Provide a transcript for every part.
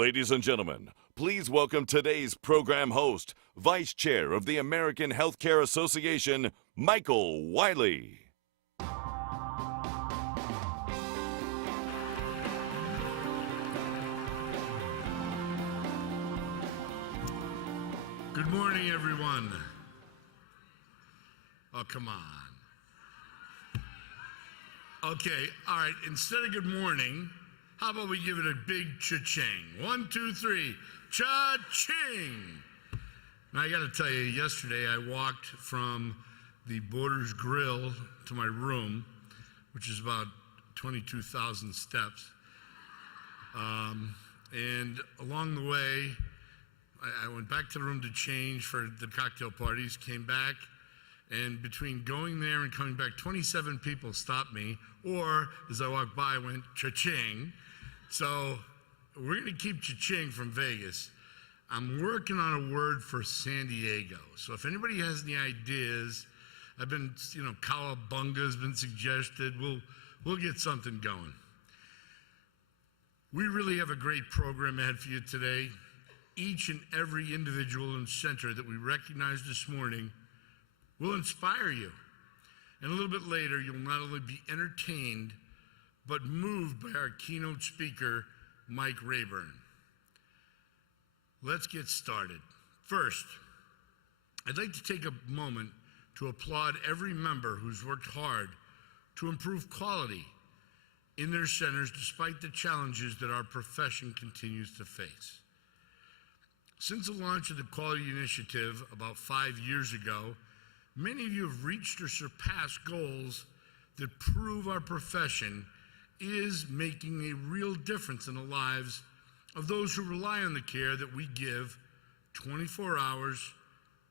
Ladies and gentlemen, please welcome today's program host, Vice Chair of the American Healthcare Association, Michael Wylie. Good morning, everyone. Oh, come on. Okay, all right, instead of good morning, how about we give it a big cha-ching? 1, 2, 3, cha-ching! Now, I got to tell you, yesterday I walked from the Borders Grill to my room, which is about 22,000 steps. And along the way, I went back to the room to change for the cocktail parties, came back, and between going there and coming back, 27 people stopped me, or as I walked by, went cha-ching. So we're gonna keep cha-ching from Vegas. I'm working on a word for San Diego. So if anybody has any ideas, I've been, cowabunga's been suggested. We'll get something going. We really have a great program ahead for you today. Each and every individual and center that we recognize this morning will inspire you. And a little bit later, you'll not only be entertained, but moved by our keynote speaker, Mike Rayburn. Let's get started. First, I'd like to take a moment to applaud every member who's worked hard to improve quality in their centers despite the challenges that our profession continues to face. Since the launch of the Quality Initiative about 5 years ago, many of you have reached or surpassed goals that prove our profession is making a real difference in the lives of those who rely on the care that we give 24 hours,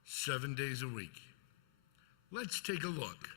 7 days a week. Let's take a look.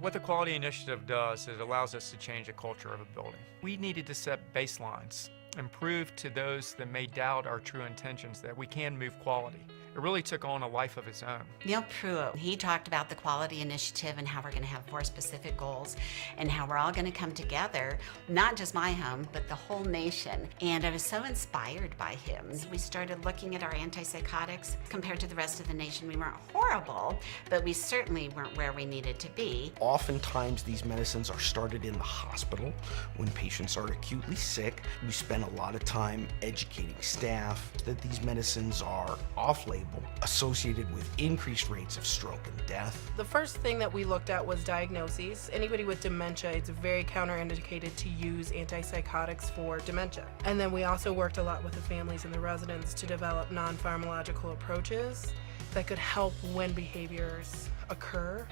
What the Quality Initiative does is it allows us to change the culture of a building. We needed to set baselines and prove to those that may doubt our true intentions that we can move quality. It really took on a life of its own. Neil Pruitt, he talked about the Quality Initiative and how we're going to have 4 specific goals and how we're all going to come together, not just my home, but the whole nation. And I was so inspired by him. We started looking at our antipsychotics. Compared to the rest of the nation, we weren't horrible, but we certainly weren't where we needed to be. Oftentimes, these medicines are started in the hospital when patients are acutely sick. We spend a lot of time educating staff that these medicines are off-label, associated with increased rates of stroke and death. The first thing that we looked at was diagnoses. Anybody with dementia, it's very counterindicated to use antipsychotics for dementia. And then we also worked a lot with the families and the residents to develop non-pharmacological approaches that could help when behaviors occur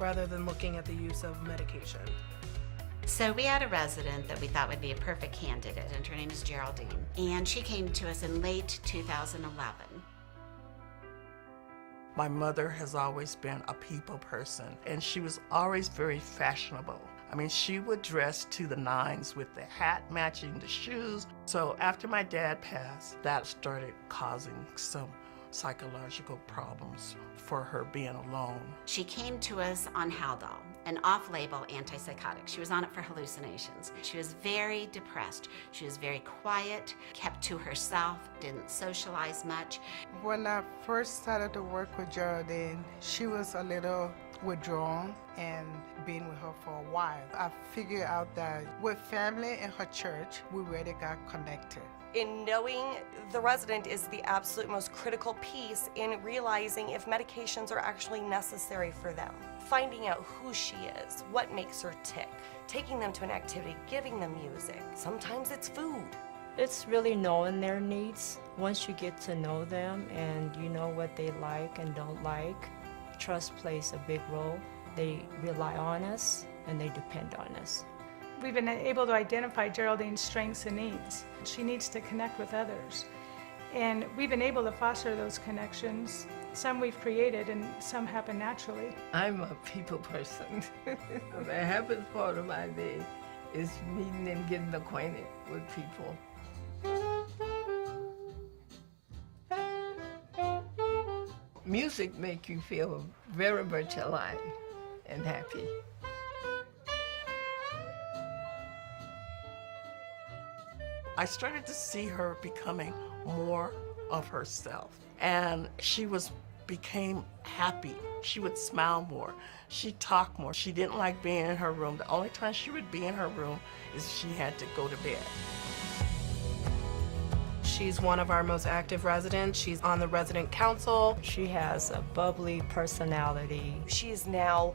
rather than looking at the use of medication. So we had a resident that we thought would be a perfect candidate, and her name is Geraldine. And she came to us in late 2011. My mother has always been a people person, and she was always very fashionable. I mean, she would dress to the nines with the hat matching the shoes. So after my dad passed, that started causing some psychological problems for her being alone. She came to us on Haldol, an off-label antipsychotic. She was on it for hallucinations. She was very depressed. She was very quiet, kept to herself, didn't socialize much. When I first started to work with Geraldine, she was a little withdrawn, and being with her for a while, I figured out that with family and her church, we really got connected. In knowing the resident is the absolute most critical piece in realizing if medications are actually necessary for them. Finding out who she is, what makes her tick, taking them to an activity, giving them music. Sometimes it's food. It's really knowing their needs. Once you get to know them and you know what they like and don't like, trust plays a big role. They rely on us and they depend on us. We've been able to identify Geraldine's strengths and needs. She needs to connect with others. And we've been able to foster those connections. Some we've created and some happen naturally. I'm a people person. The happiest part of my day is meeting and getting acquainted with people. Music makes you feel very much alive and happy. I started to see her becoming more of herself, and she became happy. She would smile more. She talked more. She didn't like being in her room. The only time she would be in her room is if she had to go to bed. She's one of our most active residents. She's on the resident council. She has a bubbly personality. She is now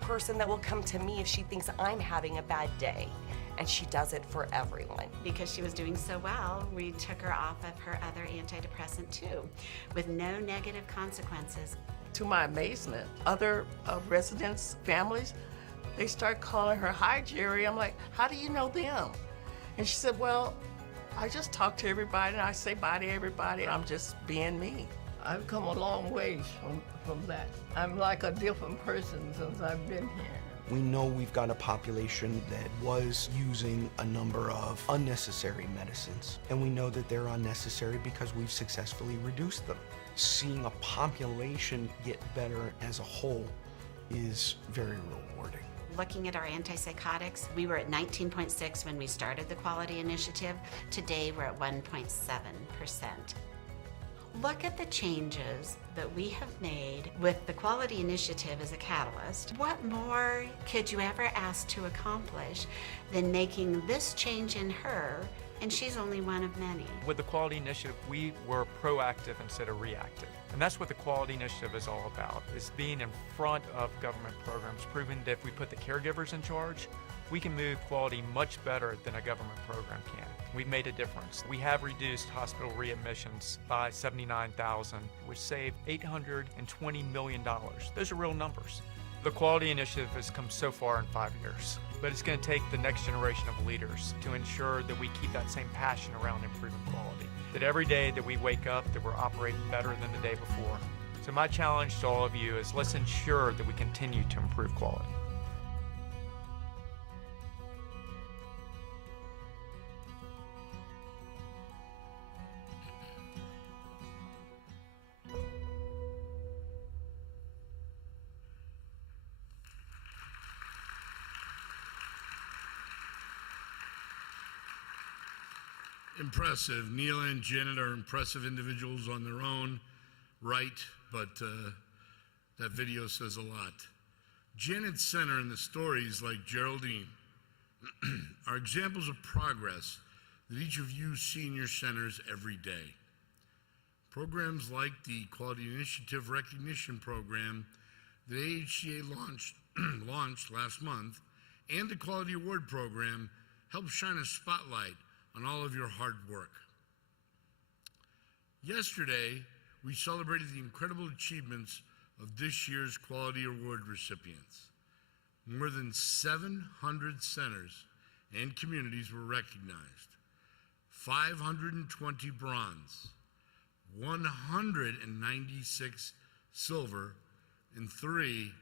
a person that will come to me if she thinks I'm having a bad day. And she does it for everyone. Because she was doing so well, we took her off of her other antidepressant too, with no negative consequences. To my amazement, other residents, families, they start calling her, "Hi, Jerry." I'm like, "How do you know them?" And she said, "Well, I just talk to everybody and I say bye to everybody. I'm just being me." I've come a long ways from that. I'm like a different person since I've been here. We know we've got a population that was using a number of unnecessary medicines, and we know that they're unnecessary because we've successfully reduced them. Seeing a population get better as a whole is very rewarding. Looking at our antipsychotics, we were at 19.6 when we started the quality initiative. Today we're at 1.7%. Look at the changes that we have made with the quality initiative as a catalyst. What more could you ever ask to accomplish than making this change in her, and she's only one of many. With the quality initiative, we were proactive instead of reactive. And that's what the quality initiative is all about, is being in front of government programs, proving that if we put the caregivers in charge, we can move quality much better than a government program can. We've made a difference. We have reduced hospital readmissions by 79,000, which saved $820 million. Those are real numbers. The quality initiative has come so far in 5 years, but it's going to take the next generation of leaders to ensure that we keep that same passion around improving quality, that every day that we wake up, that we're operating better than the day before. So my challenge to all of you is let's ensure that we continue to improve quality. Impressive. Neil and Janet are impressive individuals on their own right, but that video says a lot. Janet's center and the stories like Geraldine are examples of progress that each of you see in your centers every day. Programs like the Quality Initiative Recognition Program that AHCA launched last month and the Quality Award Program help shine a spotlight on all of your hard work. Yesterday, we celebrated the incredible achievements of this year's Quality Award recipients. More than 700 centers and communities were recognized. 520 bronze, 196 silver, and 3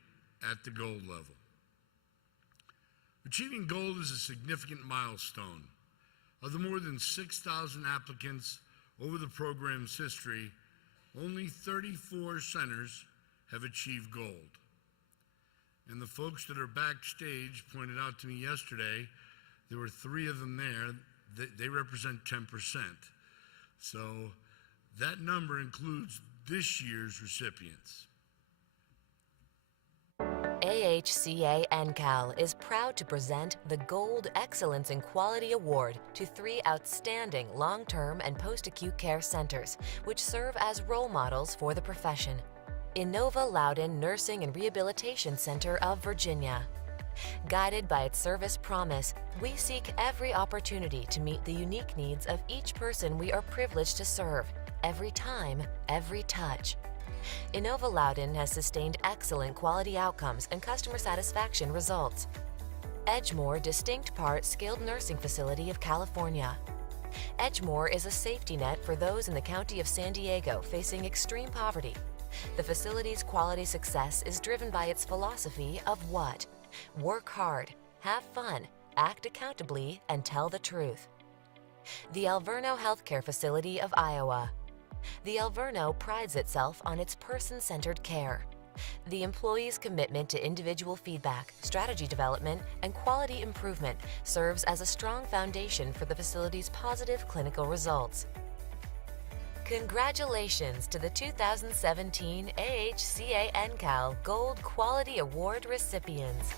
at the gold level. Achieving gold is a significant milestone. Of the more than 6,000 applicants over the program's history, only 34 centers have achieved gold. And the folks that are backstage pointed out to me yesterday, there were 3 of them there, they represent 10%. So that number includes this year's recipients. AHCA NCAL is proud to present the Gold Excellence in Quality Award to 3 outstanding long-term and post-acute care centers, which serve as role models for the profession. Inova Loudoun Nursing and Rehabilitation Center of Virginia. Guided by its service promise, we seek every opportunity to meet the unique needs of each person we are privileged to serve, every time, every touch. Inova Loudoun has sustained excellent quality outcomes and customer satisfaction results. Edgemoor Distinct Part Skilled Nursing Facility of California. Edgemoor is a safety net for those in the county of San Diego facing extreme poverty. The facility's quality success is driven by its philosophy of what? Work hard, have fun, act accountably, and tell the truth. The Alverno Healthcare Facility of Iowa. The Alverno prides itself on its person-centered care. The employee's commitment to individual feedback, strategy development, and quality improvement serves as a strong foundation for the facility's positive clinical results. Congratulations to the 2017 AHCA NCAL Gold Quality Award recipients.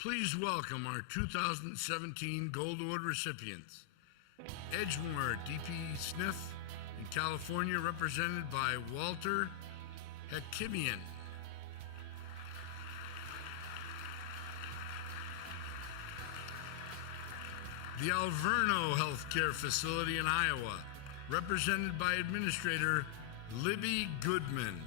Please welcome our 2017 Gold Award recipients. Edgemoor DP Sniff in California, represented by Walter Hakibian. The Alverno Healthcare Facility in Iowa, represented by Administrator Libby Goodman.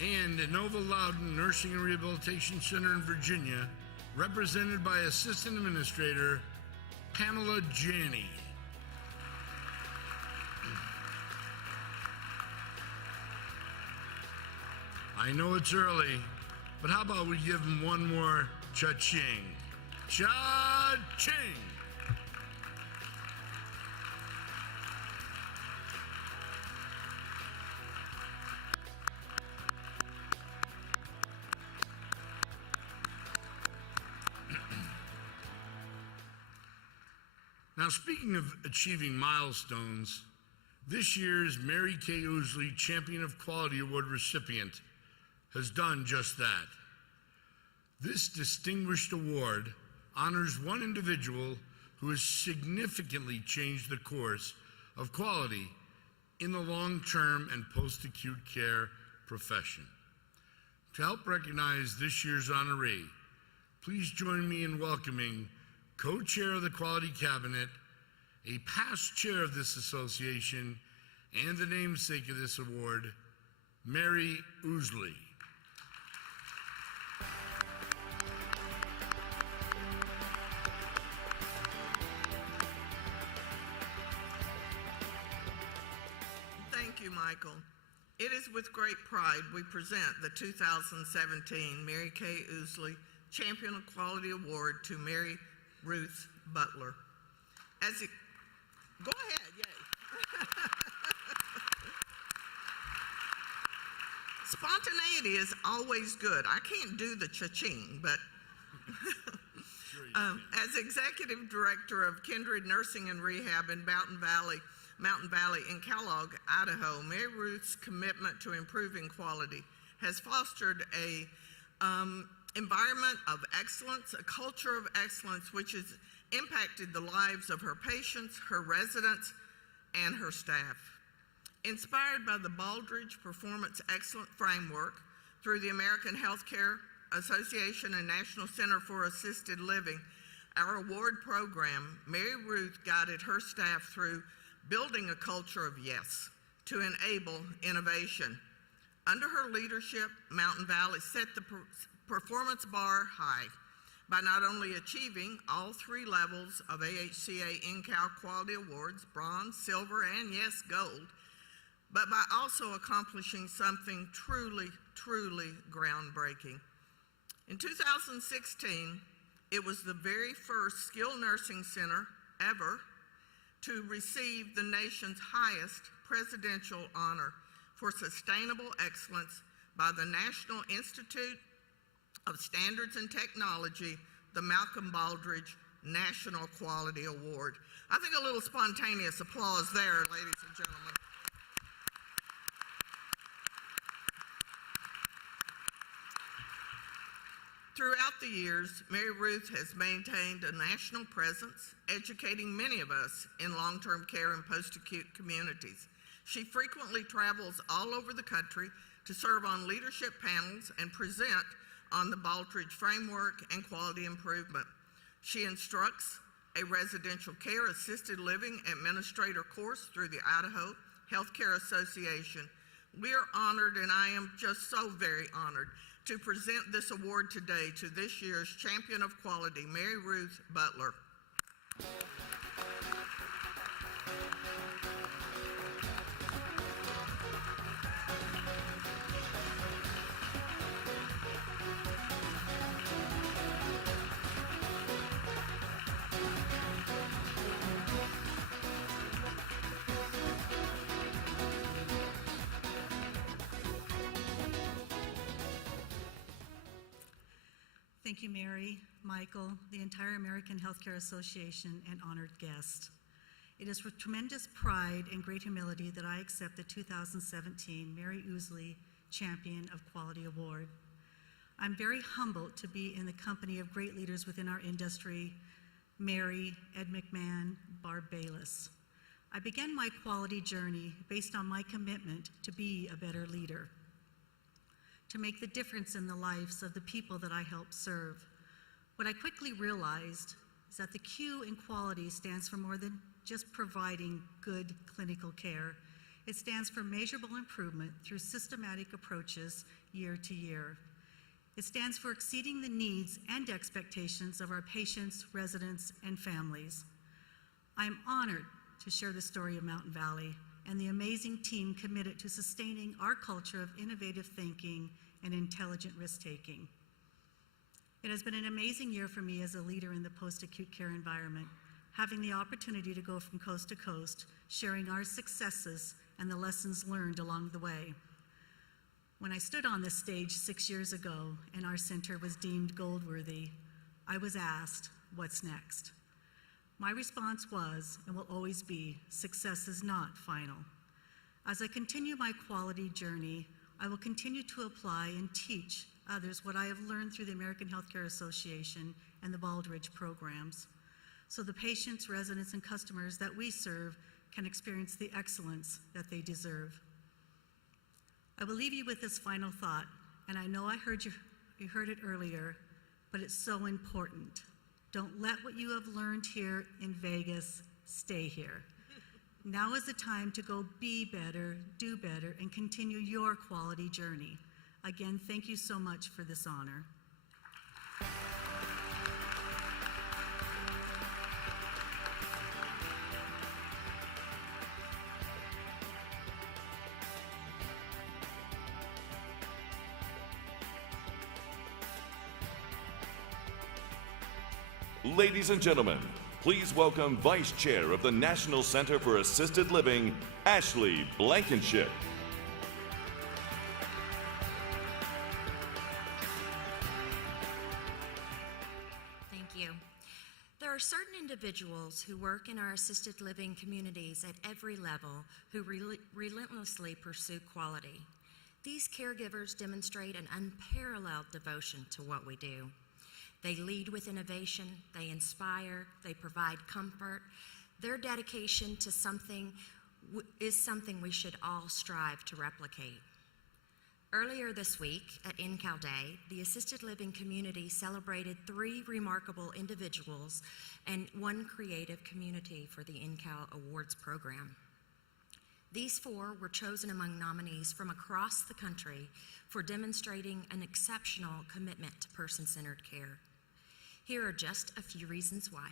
And Nova Loudon Nursing and Rehabilitation Center in Virginia, represented by Assistant Administrator Pamela Janney. I know it's early, but how about we give them one more cha-ching? Cha-ching! Now, speaking of achieving milestones, this year's Mary Kay Ousley Champion of Quality Award recipient has done just that. This distinguished award honors one individual who has significantly changed the course of quality in the long-term and post-acute care profession. To help recognize this year's honoree, please join me in welcoming co-chair of the Quality Cabinet, a past chair of this association, and the namesake of this award, Mary Ousley. Thank you, Michael. It is with great pride we present the 2017 Mary Kay Ousley Champion of Quality Award to Mary Ruth Butler. Go ahead, yay. Spontaneity is always good. I can't do the cha-ching, but as Executive Director of Kindred Nursing and Rehab in Mountain Valley in Kellogg, Idaho, Mary Ruth's commitment to improving quality has fostered a environment of excellence, a culture of excellence, which has impacted the lives of her patients, her residents, and her staff. Inspired by the Baldrige Performance Excellence Framework through the American Healthcare Association and National Center for Assisted Living, our award program, Mary Ruth guided her staff through building a culture of yes to enable innovation. Under her leadership, Mountain Valley set the performance bar high by not only achieving all 3 levels of AHCA NCAL Quality Awards, bronze, silver, and yes, gold, but by also accomplishing something truly, truly groundbreaking. In 2016, it was the very first skilled nursing center ever to receive the nation's highest presidential honor for sustainable excellence by the National Institute of Standards and Technology, the Malcolm Baldrige National Quality Award. I think a little spontaneous applause there, ladies and gentlemen. Throughout the years, Mary Ruth has maintained a national presence, educating many of us in long-term care and post-acute communities. She frequently travels all over the country to serve on leadership panels and present on the Baldrige Framework and quality improvement. She instructs a residential care assisted living administrator course through the Idaho Healthcare Association. We are honored, and I am just so very honored, to present this award today to this year's Champion of Quality, Mary Ruth Butler. you, Mary, Michael, the entire American Healthcare Association, and honored guests. It is with tremendous pride and great humility that I accept the 2017 Mary Ousley Champion of Quality Award. I'm very humbled to be in the company of great leaders within our industry, Mary, Ed McMahon, Barb Bayless. I began my quality journey based on my commitment to be a better leader, to make the difference in the lives of the people that I help serve. What I quickly realized is that the Q in quality stands for more than just providing good clinical care. It stands for measurable improvement through systematic approaches year to year. It stands for exceeding the needs and expectations of our patients, residents, and families. I am honored to share the story of Mountain Valley and the amazing team committed to sustaining our culture of innovative thinking and intelligent risk-taking. It has been an amazing year for me as a leader in the post-acute care environment, having the opportunity to go from coast to coast, sharing our successes and the lessons learned along the way. When I stood on this stage 6 years ago and our center was deemed gold-worthy, I was asked, what's next? My response was, and will always be, success is not final. As I continue my quality journey, I will continue to apply and teach others what I have learned through the American Healthcare Association and the Baldrige programs, so the patients, residents, and customers that we serve can experience the excellence that they deserve. I will leave you with this final thought, and I know you heard it earlier, but it's so important. Don't let what you have learned here in Vegas stay here. Now is the time to go be better, do better, and continue your quality journey. Again, thank you so much for this honor. Ladies and gentlemen, please welcome Vice Chair of the National Center for Assisted Living, Ashlee Blankenship. Thank you. There are certain individuals who work in our assisted living communities at every level who relentlessly pursue quality. These caregivers demonstrate an unparalleled devotion to what we do. They lead with innovation, they inspire, they provide comfort. Their dedication to something is something we should all strive to replicate. Earlier this week at NCAL Day, the assisted living community celebrated 3 remarkable individuals and 1 creative community for the NCAL Awards program. These 4 were chosen among nominees from across the country for demonstrating an exceptional commitment to person-centered care. Here are just a few reasons why.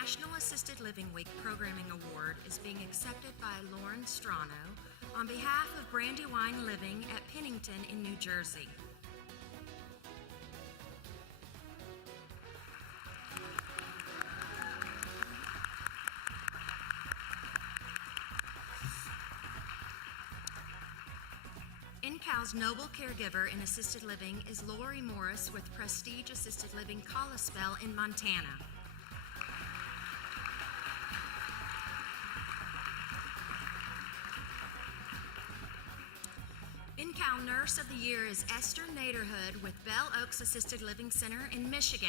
National Assisted Living Week Programming Award is being accepted by Lauren Strano on behalf of Brandywine Living at Pennington in New Jersey. NCAL's Noble Caregiver in Assisted Living is Lori Morris with Prestige Assisted Living Kalispell in Montana. NCAL Nurse of the Year is Esther Naderhood with Bell Oaks Assisted Living Center in Michigan.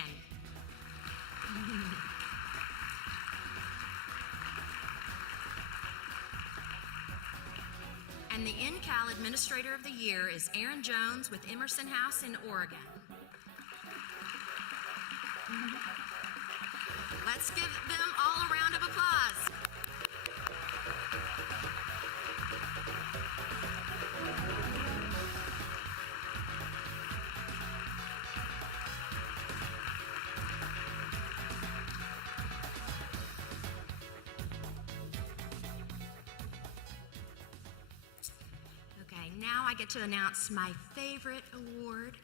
And the NCAL Administrator of the Year is Aaron Jones with Emerson House in Oregon. Let's give them all a round of applause. Now I get to announce my favorite award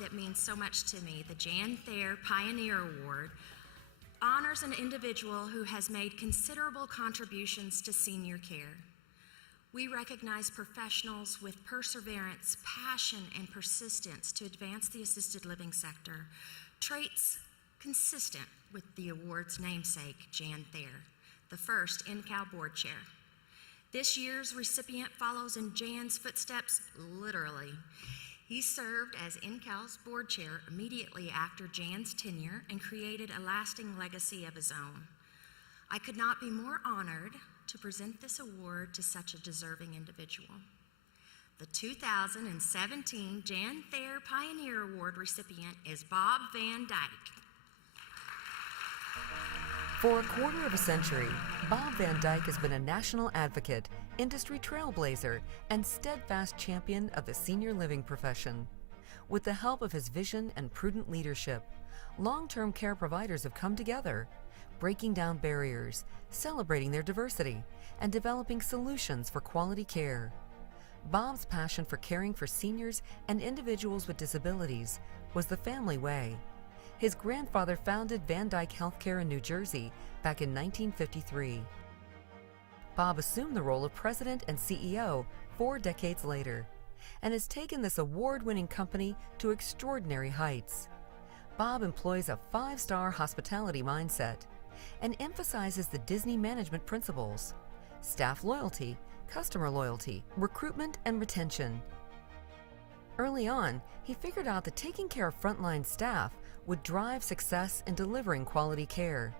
that means so much to me, the Jan Thayer Pioneer Award. Honors an individual who has made considerable contributions to senior care. We recognize professionals with perseverance, passion, and persistence to advance the assisted living sector, traits consistent with the award's namesake, Jan Thayer, the first NCAL board chair. This year's recipient follows in Jan's footsteps, literally. He served as NCAL's board chair immediately after Jan's tenure and created a lasting legacy of his own. I could not be more honored to present this award to such a deserving individual. The 2017 Jan Thayer Pioneer Award recipient is Bob Van Dyke. For a quarter of a century, Bob Van Dyke has been a national advocate, industry trailblazer, and steadfast champion of the senior living profession. With the help of his vision and prudent leadership, long-term care providers have come together, breaking down barriers, celebrating their diversity, and developing solutions for quality care. Bob's passion for caring for seniors and individuals with disabilities was the family way. His grandfather founded Van Dyke Healthcare in New Jersey back in 1953. Bob assumed the role of president and CEO 4 decades later, and has taken this award-winning company to extraordinary heights. Bob employs a 5-star hospitality mindset and emphasizes the Disney management principles: staff loyalty, customer loyalty, recruitment, and retention. Early on, he figured out that taking care of frontline staff would drive success in delivering quality care,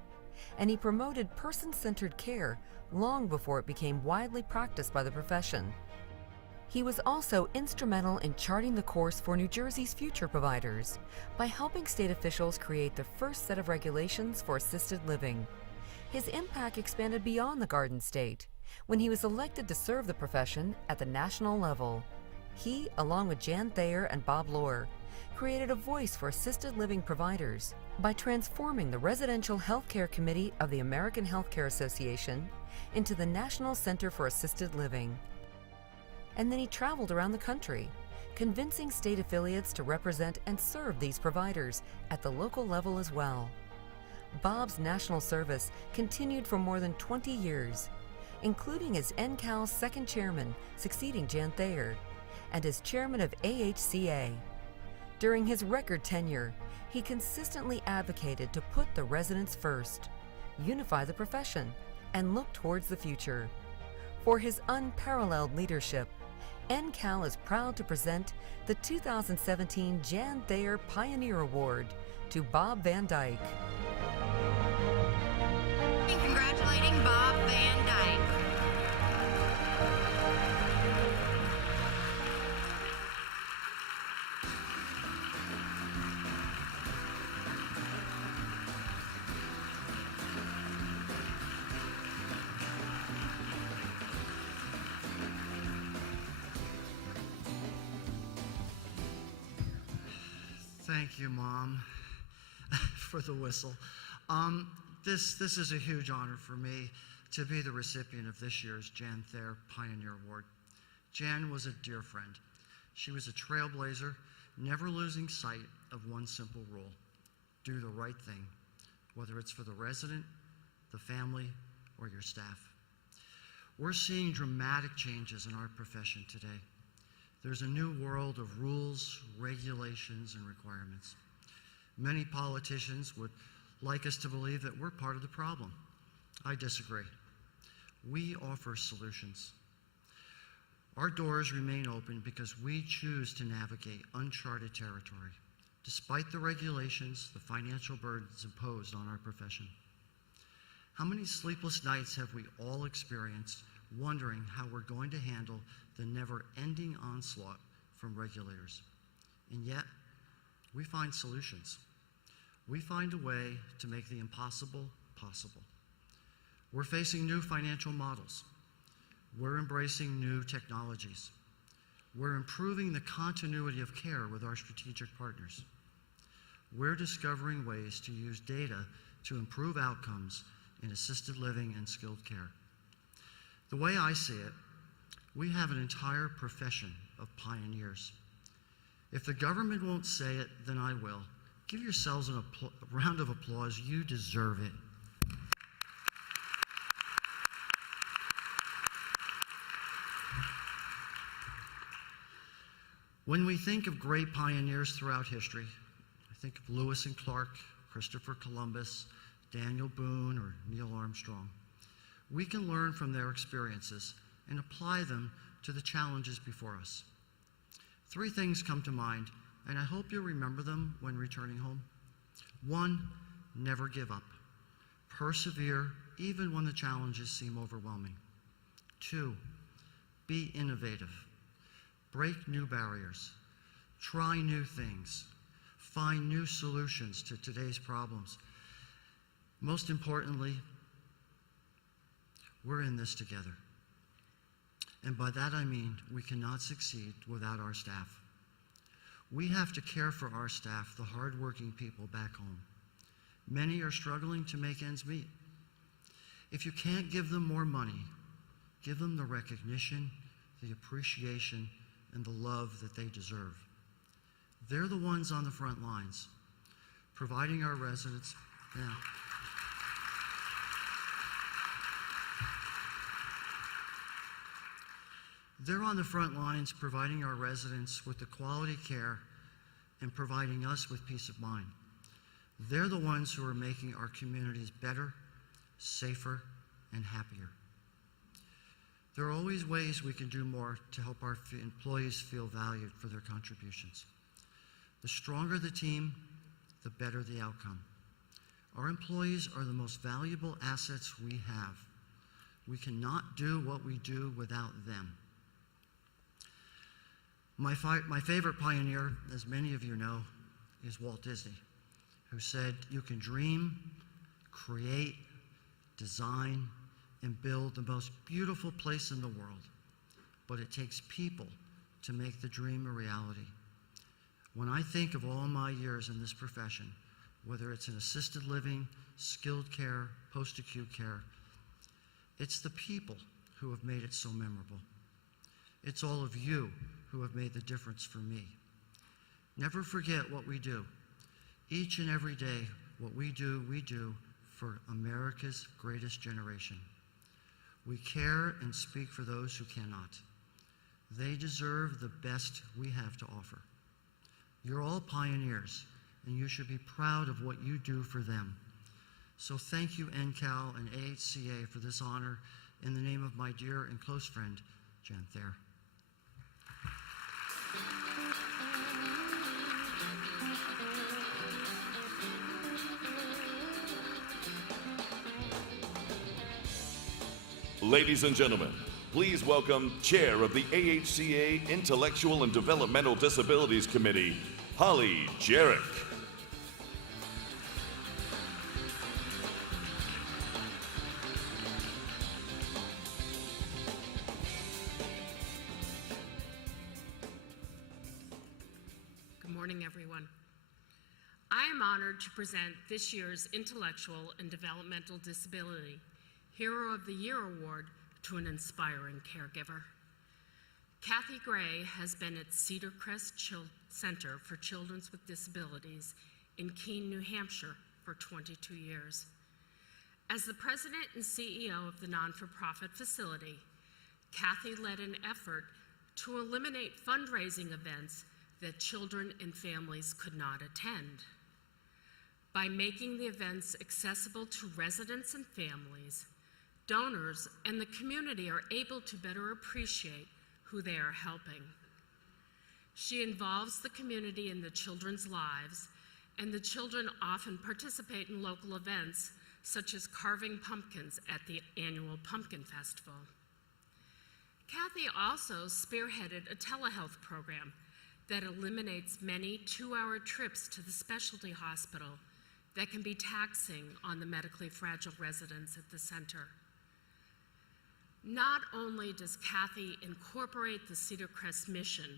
and he promoted person-centered care long before it became widely practiced by the profession. He was also instrumental in charting the course for New Jersey's future providers by helping state officials create the first set of regulations for assisted living. His impact expanded beyond the Garden State when he was elected to serve the profession at the national level. He, along with Jan Thayer and Bob Lohr, created a voice for assisted living providers by transforming the Residential Healthcare Committee of the American Healthcare Association into the National Center for Assisted Living. And then he traveled around the country, convincing state affiliates to represent and serve these providers at the local level as well. Bob's national service continued for more than 20 years, including as NCAL's second chairman, succeeding Jan Thayer, and as chairman of AHCA. During his record tenure, he consistently advocated to put the residents first, unify the profession, and look towards the future. For his unparalleled leadership, NCAL is proud to present the 2017 Jan Thayer Pioneer Award to Bob Van Dyke. Congratulating Bob Van Dyke. Thank you, Mom, for the whistle. This is a huge honor for me to be the recipient of this year's Jan Thayer Pioneer Award. Jan was a dear friend. She was a trailblazer, never losing sight of one simple rule: do the right thing, whether it's for the resident, the family, or your staff. We're seeing dramatic changes in our profession today. There's a new world of rules, regulations, and requirements. Many politicians would like us to believe that we're part of the problem. I disagree. We offer solutions. Our doors remain open because we choose to navigate uncharted territory, despite the regulations, the financial burdens imposed on our profession. How many sleepless nights have we all experienced wondering how we're going to handle the never-ending onslaught from regulators? And yet, we find solutions. We find a way to make the impossible possible. We're facing new financial models. We're embracing new technologies. We're improving the continuity of care with our strategic partners. We're discovering ways to use data to improve outcomes in assisted living and skilled care. The way I see it, we have an entire profession of pioneers. If the government won't say it, then I will. Give yourselves a round of applause. You deserve it. When we think of great pioneers throughout history, I think of Lewis and Clark, Christopher Columbus, Daniel Boone, or Neil Armstrong. We can learn from their experiences and apply them to the challenges before us. 3 things come to mind, and I hope you'll remember them when returning home. 1, never give up. Persevere even when the challenges seem overwhelming. 2, be innovative. Break new barriers. Try new things. Find new solutions to today's problems. Most importantly, we're in this together. And by that I mean we cannot succeed without our staff. We have to care for our staff, the hardworking people back home. Many are struggling to make ends meet. If you can't give them more money, give them the recognition, the appreciation, and the love that they deserve. They're the ones on the front lines, providing our residents. They're on the front lines providing our residents with the quality care and providing us with peace of mind. They're the ones who are making our communities better, safer, and happier. There are always ways we can do more to help our employees feel valued for their contributions. The stronger the team, the better the outcome. Our employees are the most valuable assets we have. We cannot do what we do without them. My favorite pioneer, as many of you know, is Walt Disney, who said, "You can dream, create, design, and build the most beautiful place in the world, but it takes people to make the dream a reality." When I think of all my years in this profession, whether it's in assisted living, skilled care, post-acute care, it's the people who have made it so memorable. It's all of you who have made the difference for me. Never forget what we do. Each and every day, what we do for America's greatest generation. We care and speak for those who cannot. They deserve the best we have to offer. You're all pioneers, and you should be proud of what you do for them. So thank you, NCAL and AHCA, for this honor in the name of my dear and close friend, Jan Thayer. Ladies and gentlemen, please welcome Chair of the AHCA Intellectual and Developmental Disabilities Committee, Holly Jarek. Good morning, everyone. I am honored to present this year's Intellectual and Developmental Disability Hero of the Year Award to an inspiring caregiver. Kathy Gray has been at Cedar Crest Center for Children with Disabilities in Keene, New Hampshire for 22 years. As the president and CEO of the non-for-profit facility, Kathy led an effort to eliminate fundraising events that children and families could not attend. By making the events accessible to residents and families, donors and the community are able to better appreciate who they are helping. She involves the community in the children's lives, and the children often participate in local events such as carving pumpkins at the annual Pumpkin Festival. Kathy also spearheaded a telehealth program that eliminates many 2-hour trips to the specialty hospital that can be taxing on the medically fragile residents at the center. Not only does Kathy incorporate the Cedar Crest mission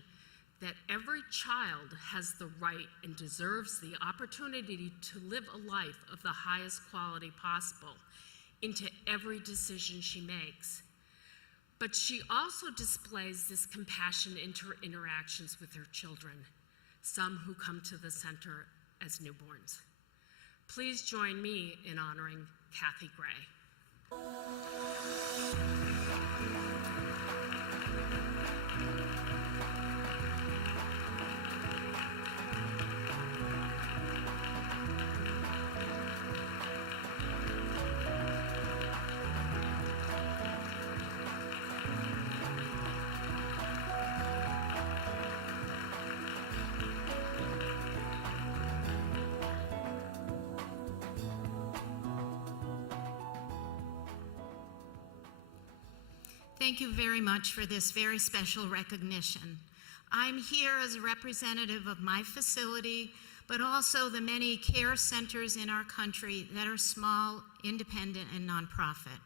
that every child has the right and deserves the opportunity to live a life of the highest quality possible into every decision she makes, but she also displays this compassion in her interactions with her children, some who come to the center as newborns. Please join me in honoring Kathy Gray. Thank you very much for this very special recognition. I'm here as a representative of my facility, but also the many care centers in our country that are small, independent, and nonprofit.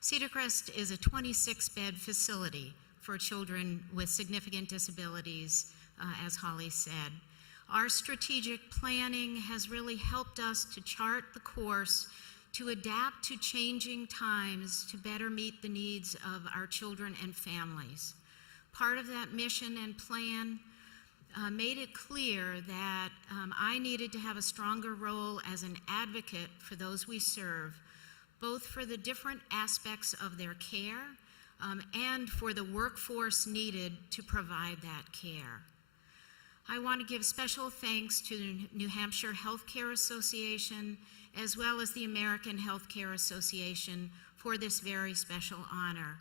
Cedar Crest is a 26-bed facility for children with significant disabilities, as Holly said. Our strategic planning has really helped us to chart the course to adapt to changing times to better meet the needs of our children and families. Part of that mission and plan made it clear that I needed to have a stronger role as an advocate for those we serve, both for the different aspects of their care and for the workforce needed to provide that care. I want to give special thanks to the New Hampshire Healthcare Association as well as the American Healthcare Association for this very special honor.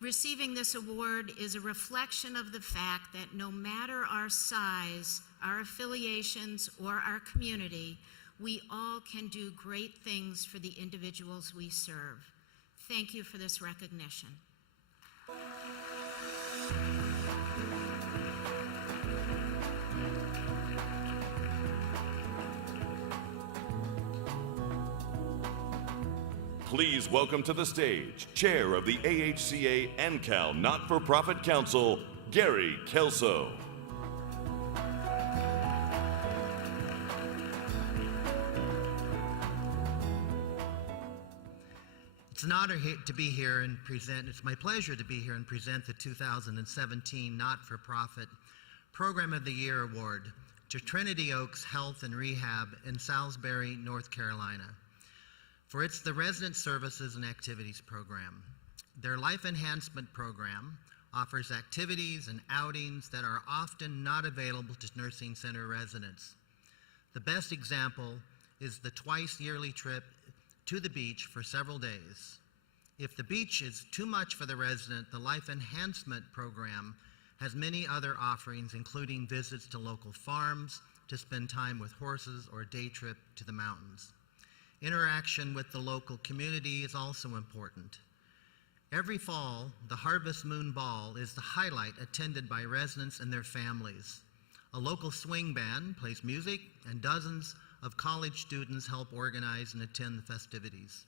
Receiving this award is a reflection of the fact that no matter our size, our affiliations, or our community, we all can do great things for the individuals we serve. Thank you for this recognition. Please welcome to the stage, Chair of the AHCA NCAL Not-for-Profit Council, Gary Kelso. It's an honor to be here and present, it's my pleasure to be here and present the 2017 Not-for-Profit Program of the Year Award to Trinity Oaks Health and Rehab in Salisbury, North Carolina, for it's the Resident Services and Activities Program. Their Life Enhancement Program offers activities and outings that are often not available to nursing center residents. The best example is the twice-yearly trip to the beach for several days. If the beach is too much for the resident, the Life Enhancement Program has many other offerings, including visits to local farms to spend time with horses or a day trip to the mountains. Interaction with the local community is also important. Every fall, the Harvest Moon Ball is the highlight attended by residents and their families. A local swing band plays music, and dozens of college students help organize and attend the festivities.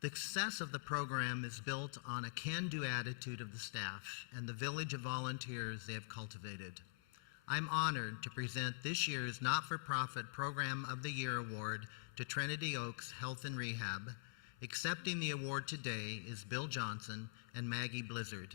The success of the program is built on a can-do attitude of the staff and the village of volunteers they have cultivated. I'm honored to present this year's Not-for-Profit Program of the Year Award to Trinity Oaks Health and Rehab. Accepting the award today is Bill Johnson and Maggie Blizzard.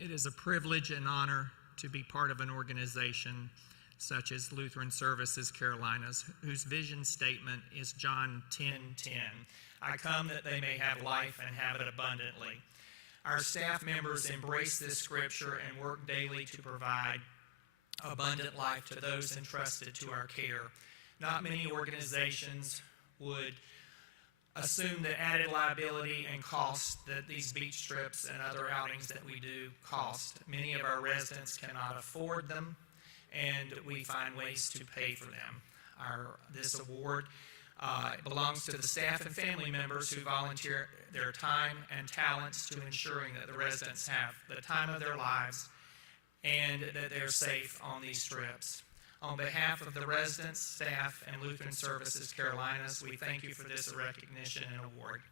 It is a privilege and honor to be part of an organization such as Lutheran Services Carolinas, whose vision statement is John 10:10. I come that they may have life and have it abundantly. Our staff members embrace this scripture and work daily to provide abundant life to those entrusted to our care. Not many organizations would assume the added liability and cost that these beach trips and other outings that we do cost. Many of our residents cannot afford them, and we find ways to pay for them. This award belongs to the staff and family members who volunteer their time and talents to ensuring that the residents have the time of their lives and that they're safe on these trips. On behalf of the residents, staff, and Lutheran Services Carolinas, we thank you for this recognition and award.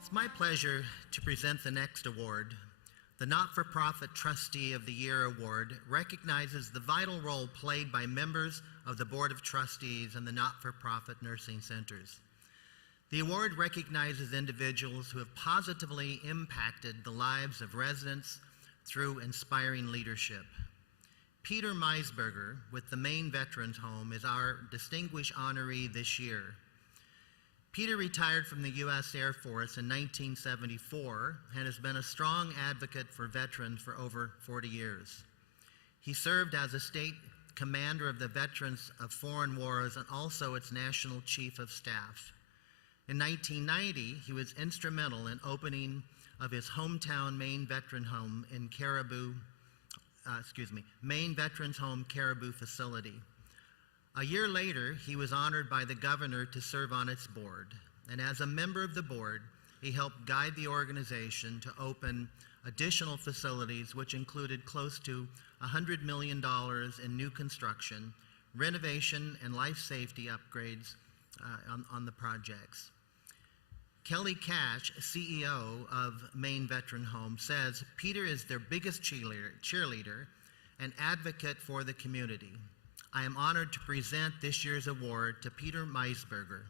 It's my pleasure to present the next award. The Not-for-Profit Trustee of the Year Award recognizes the vital role played by members of the Board of Trustees and the not-for-profit nursing centers. The award recognizes individuals who have positively impacted the lives of residents through inspiring leadership. Peter Meyersberger with the Maine Veterans Home is our distinguished honoree this year. Peter retired from the U.S. Air Force in 1974 and has been a strong advocate for veterans for over 40 years. He served as a state commander of the Veterans of Foreign Wars and also its National Chief of Staff. In 1990, he was instrumental in opening of his hometown Maine Veteran Home in Maine Veterans Home Caribou facility. A year later, he was honored by the governor to serve on its board, and as a member of the board, he helped guide the organization to open additional facilities, which included close to $100 million in new construction, renovation, and life safety upgrades on the projects. Kelly Cash, CEO of Maine Veteran Home, says Peter is their biggest cheerleader and advocate for the community. I am honored to present this year's award to Peter Meyersberger.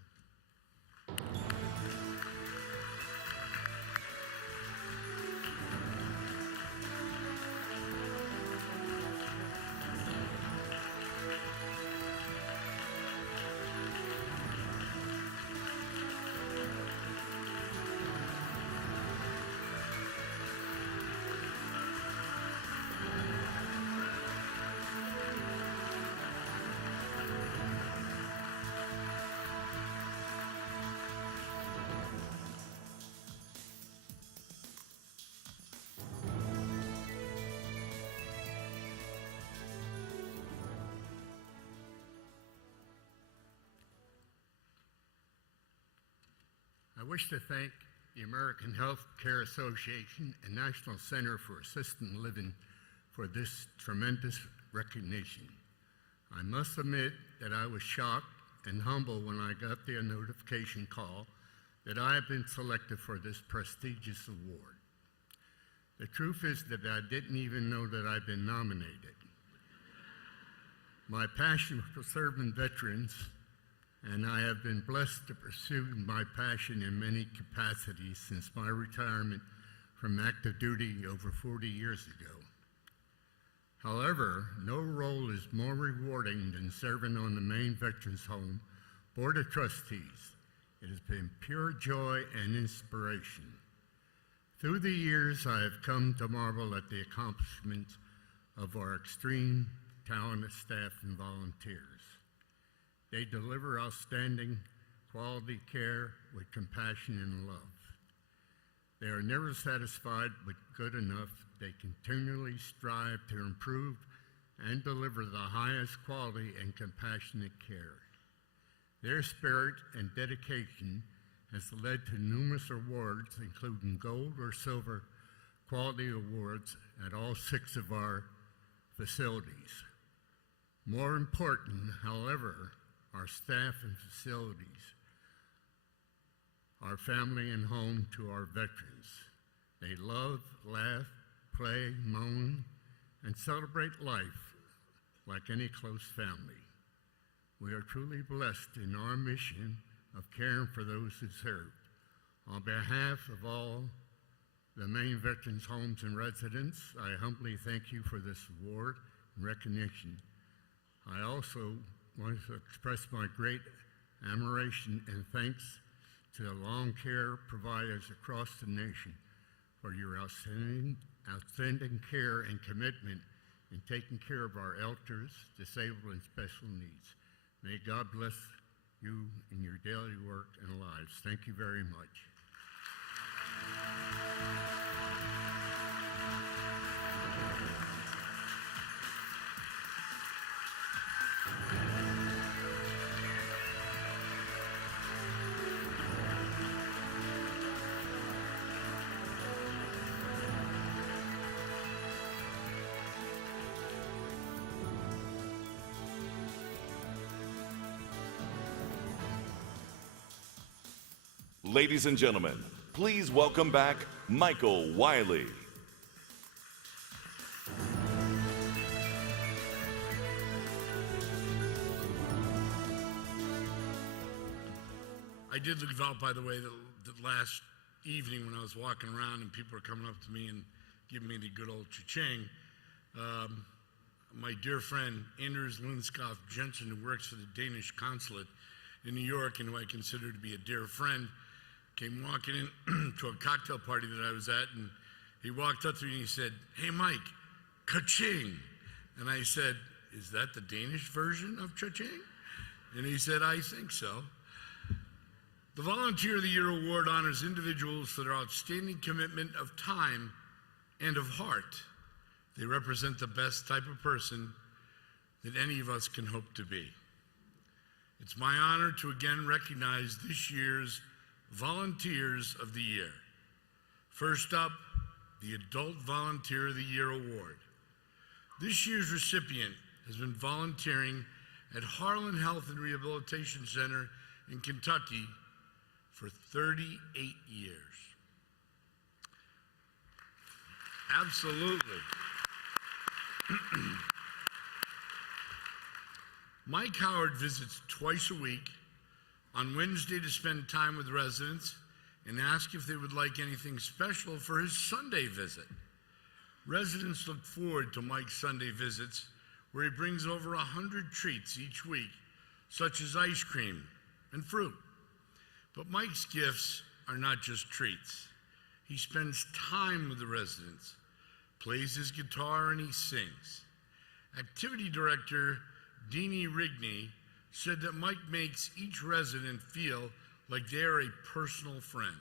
I wish to thank the American Health Care Association and National Center for Assisted Living for this tremendous recognition. I must admit that I was shocked and humbled when I got the notification call that I have been selected for this prestigious award. The truth is that I didn't even know that I'd been nominated. My passion for serving veterans, and I have been blessed to pursue my passion in many capacities since my retirement from active duty over 40 years ago. However, no role is more rewarding than serving on the Maine Veterans Home Board of Trustees. It has been pure joy and inspiration. Through the years, I have come to marvel at the accomplishments of our extreme talented staff and volunteers. They deliver outstanding quality care with compassion and love. They are never satisfied with good enough. They continually strive to improve and deliver the highest quality and compassionate care. Their spirit and dedication has led to numerous awards, including gold or silver quality awards at all 6 of our facilities. More important, however, our staff and facilities, our family and home to our veterans. They love, laugh, play, moan, and celebrate life like any close family. We are truly blessed in our mission of caring for those who serve. On behalf of all the Maine Veterans Homes and Residents, I humbly thank you for this award and recognition. I also want to express my great admiration and thanks to the lawn care providers across the nation for your outstanding care and commitment in taking care of our elders, disabled, and special needs. May God bless you in your daily work and lives. Thank you very much. Ladies and gentlemen, please welcome back Michael Wylie. I did look out, by the way, the last evening when I was walking around and people were coming up to me and giving me the good old cha-ching. My dear friend, Anders Lindskov Jensen, who works for the Danish consulate in New York and who I consider to be a dear friend, came walking in to a cocktail party that I was at, and he walked up to me and he said, "Hey, Mike, ka-ching." And I said, "Is that the Danish version of cha-ching?" And he said, "I think so." The Volunteer of the Year Award honors individuals for their outstanding commitment of time and of heart. They represent the best type of person that any of us can hope to be. It's my honor to again recognize this year's Volunteers of the Year. First up, the Adult Volunteer of the Year Award. This year's recipient has been volunteering at Harlan Health and Rehabilitation Center in Kentucky for 38 years. Absolutely. Mike Howard visits twice a week, on Wednesday to spend time with residents and ask if they would like anything special for his Sunday visit. Residents look forward to Mike's Sunday visits, where he brings over 100 treats each week, such as ice cream and fruit. But Mike's gifts are not just treats. He spends time with the residents, plays his guitar, and he sings. Activity Director Deanie Rigney said that Mike makes each resident feel like they are a personal friend,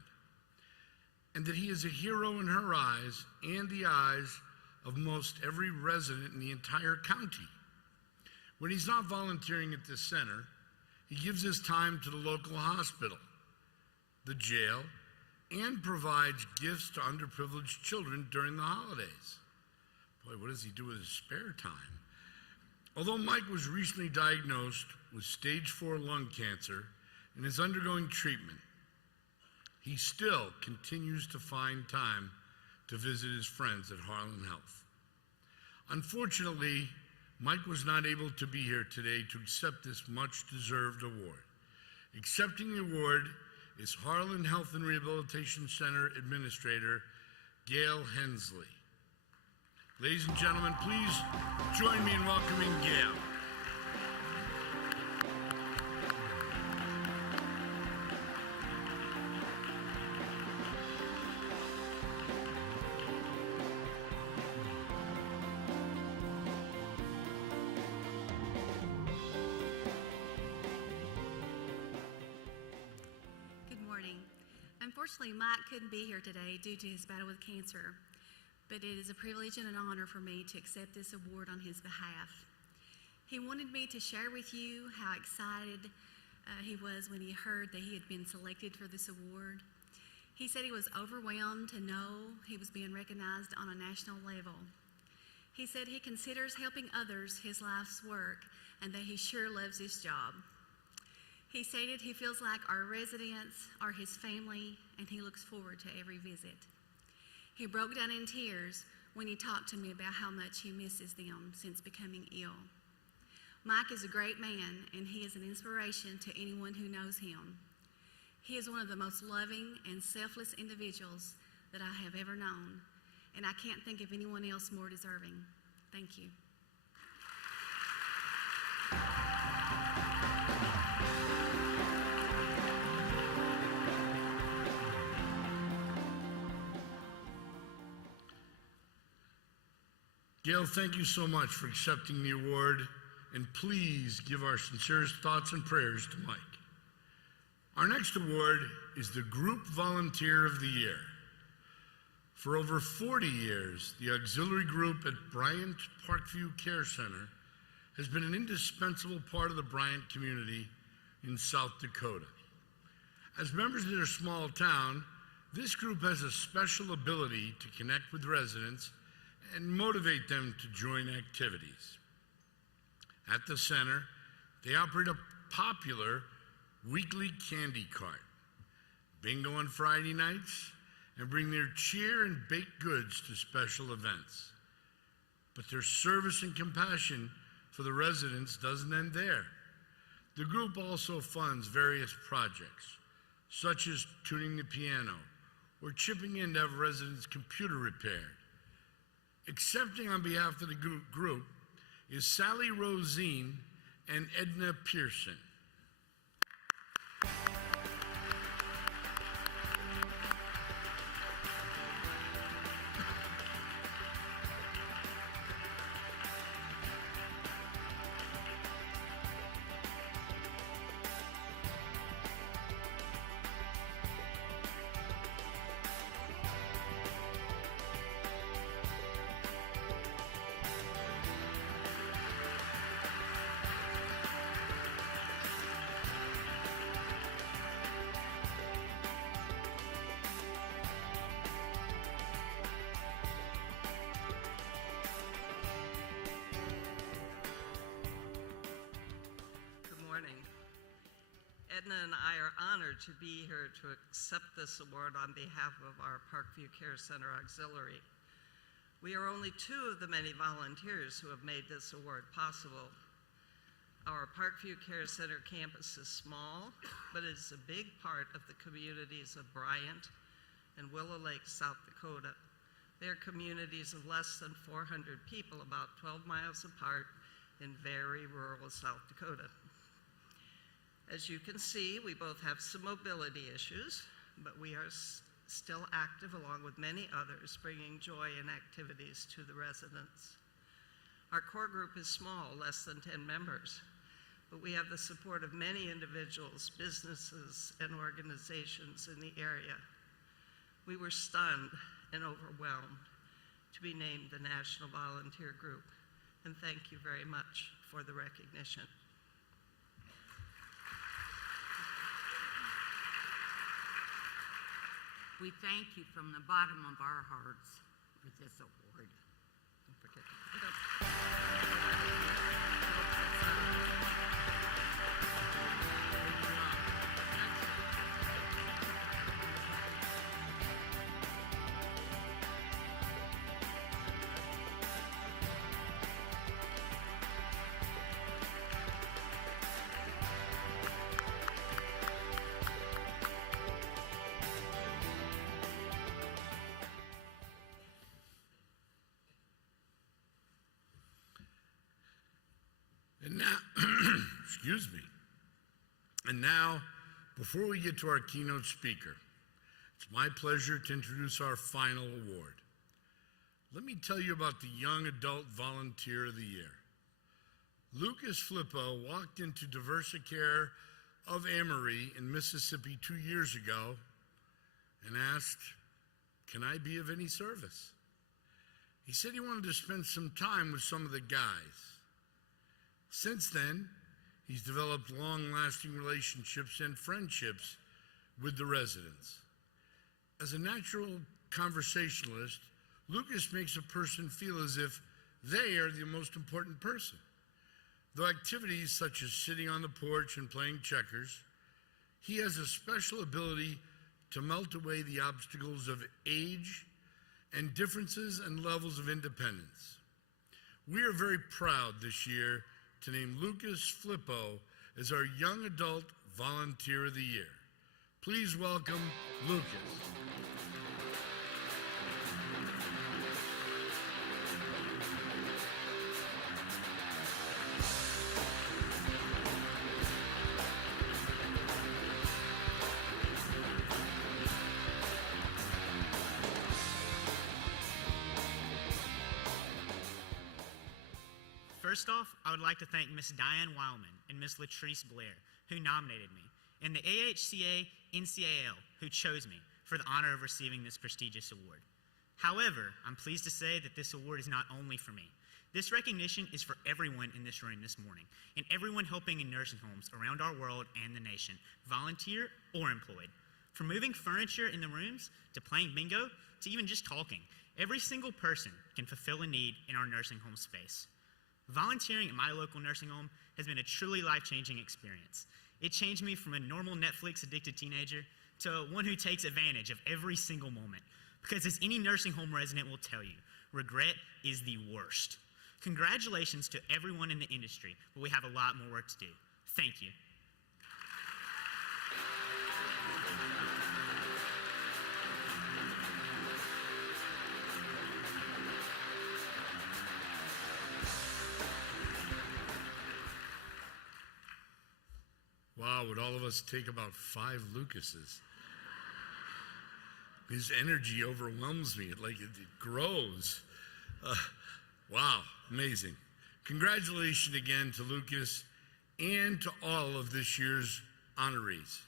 and that he is a hero in her eyes and the eyes of most every resident in the entire county. When he's not volunteering at this center, he gives his time to the local hospital, the jail, and provides gifts to underprivileged children during the holidays. Boy, what does he do with his spare time? Although Mike was recently diagnosed with stage 4 lung cancer and is undergoing treatment, he still continues to find time to visit his friends at Harlan Health. Unfortunately, Mike was not able to be here today to accept this much-deserved award. Accepting the award is Harlan Health and Rehabilitation Center Administrator Gayle Hensley. Ladies and gentlemen, please join me in welcoming Gayle. Unfortunately, Mike couldn't be here today due to his battle with cancer, but it is a privilege and an honor for me to accept this award on his behalf. He wanted me to share with you how excited he was when he heard that he had been selected for this award. He said he was overwhelmed to know he was being recognized on a national level. He said he considers helping others his life's work and that he sure loves his job. He stated he feels like our residents are his family and he looks forward to every visit. He broke down in tears when he talked to me about how much he misses them since becoming ill. Mike is a great man and he is an inspiration to anyone who knows him. He is one of the most loving and selfless individuals that I have ever known, and I can't think of anyone else more deserving. Thank you. Gayle, thank you so much for accepting the award, and please give our sincerest thoughts and prayers to Mike. Our next award is the Group Volunteer of the Year. For over 40 years, the auxiliary group at Bryant Parkview Care Center has been an indispensable part of the Bryant community in South Dakota. As members of their small town, this group has a special ability to connect with residents and motivate them to join activities. At the center, they operate a popular weekly candy cart, bingo on Friday nights, and bring their cheer and baked goods to special events. But their service and compassion for the residents doesn't end there. The group also funds various projects, such as tuning the piano or chipping in to have residents' computer repaired. Accepting on behalf of the group is Sally Rosine and Edna Pearson. Edna and I are honored to be here to accept this award on behalf of our Parkview Care Center Auxiliary. We are only two of the many volunteers who have made this award possible. Our Parkview Care Center campus is small, but it is a big part of the communities of Bryant and Willow Lake, South Dakota. They are communities of less than 400 people, about 12 miles apart in very rural South Dakota. As you can see, we both have some mobility issues, but we are still active along with many others, bringing joy and activities to the residents. Our core group is small, less than 10 members, but we have the support of many individuals, businesses, and organizations in the area. We were stunned and overwhelmed to be named the National Volunteer Group, and thank you very much for the recognition. We thank you from the bottom of our hearts for this award. Don't forget to put up. And now, excuse me. And now, before we get to our keynote speaker, it's my pleasure to introduce our final award. Let me tell you about the Young Adult Volunteer of the Year. Lucas Flippo walked into Diversicare of Amory in Mississippi 2 years ago and asked, "Can I be of any service?" He said he wanted to spend some time with some of the guys. Since then, he's developed long-lasting relationships and friendships with the residents. As a natural conversationalist, Lucas makes a person feel as if they are the most important person. Though activities such as sitting on the porch and playing checkers, he has a special ability to melt away the obstacles of age and differences and levels of independence. We are very proud this year to name Lucas Flippo as our Young Adult Volunteer of the Year. Please welcome Lucas. First off, I would like to thank Miss Diane Wildman and Miss Latrice Blair, who nominated me, and the AHCA NCAL, who chose me for the honor of receiving this prestigious award. However, I'm pleased to say that this award is not only for me. This recognition is for everyone in this room this morning, and everyone helping in nursing homes around our world and the nation, volunteer or employed. From moving furniture in the rooms, to playing bingo, to even just talking, every single person can fulfill a need in our nursing home space. Volunteering at my local nursing home has been a truly life-changing experience. It changed me from a normal Netflix-addicted teenager to one who takes advantage of every single moment. Because as any nursing home resident will tell you, regret is the worst. Congratulations to everyone in the industry, but we have a lot more work to do. Thank you. Wow, would all of us take about 5 Lucases? His energy overwhelms me. It grows. Wow, amazing. Congratulations again to Lucas and to all of this year's honorees.